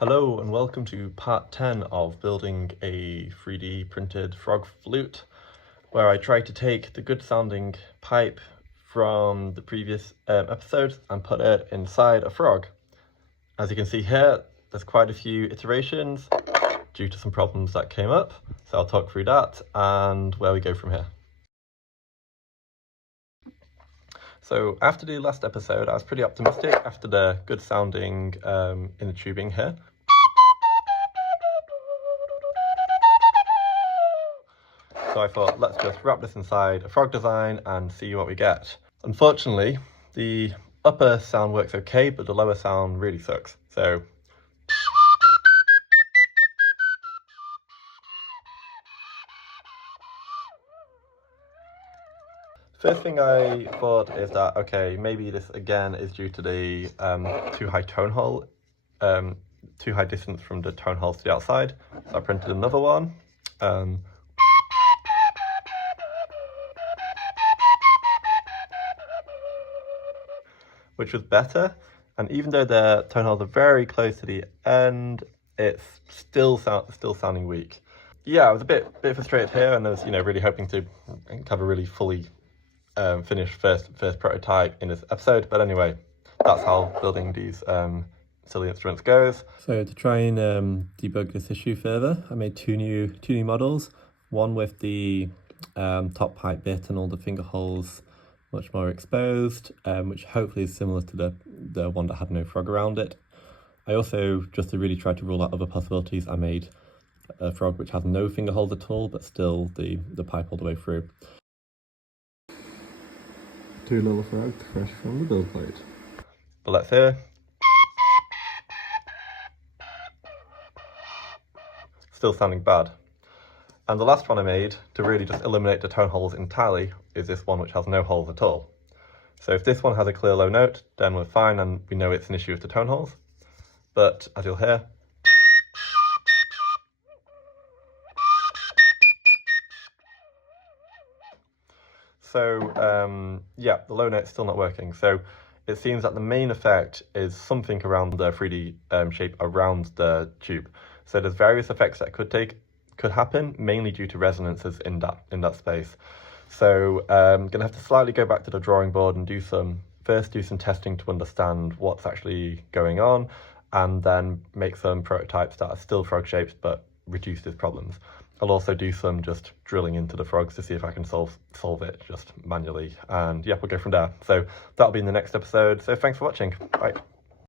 Hello and welcome to part 10 of building a 3D printed frog flute, where I try to take the good sounding pipe from the previous episode and put it inside a frog. As you can see here, there's quite a few iterations due to some problems that came up, so I'll talk through that and where we go from here. So after the last episode, I was pretty optimistic after the good sounding in the tubing here. So I thought, let's just wrap this inside a frog design and see what we get. Unfortunately, the upper sound works okay, but the lower sound really sucks. So first thing I thought is that, okay, maybe this again is due to the too high distance from the tone holes to the outside. So I printed another one. Which was better, and even though the tone holes are very close to the end, it's still sounding weak. Yeah, I was a bit frustrated here, and I was really hoping to have a really fully finished first prototype in this episode. But anyway, that's how building these silly instruments goes. So to try and debug this issue further, I made two new models. One with the top pipe bit and all the finger holes much more exposed, which hopefully is similar to the one that had no frog around it. I also, just to really try to rule out other possibilities, I made a frog which has no finger holes at all, but still the pipe all the way through. Two little frogs fresh from the build plate. But let's hear. Still sounding bad. And the last one I made, to really just eliminate the tone holes entirely, is this one which has no holes at all. So if this one has a clear low note, then we're fine and we know it's an issue with the tone holes. But as you'll hear, so yeah, the low note's still not working. So it seems that the main effect is something around the 3D shape around the tube. So there's various effects that could happen, mainly due to resonances in that space. So I'm gonna have to slightly go back to the drawing board and do some testing to understand what's actually going on, and then make some prototypes that are still frog shapes but reduce these problems. I'll also do some just drilling into the frogs to see if I can solve it just manually, and yeah, we'll go from there. So that'll be in the next episode. So thanks for watching. Bye.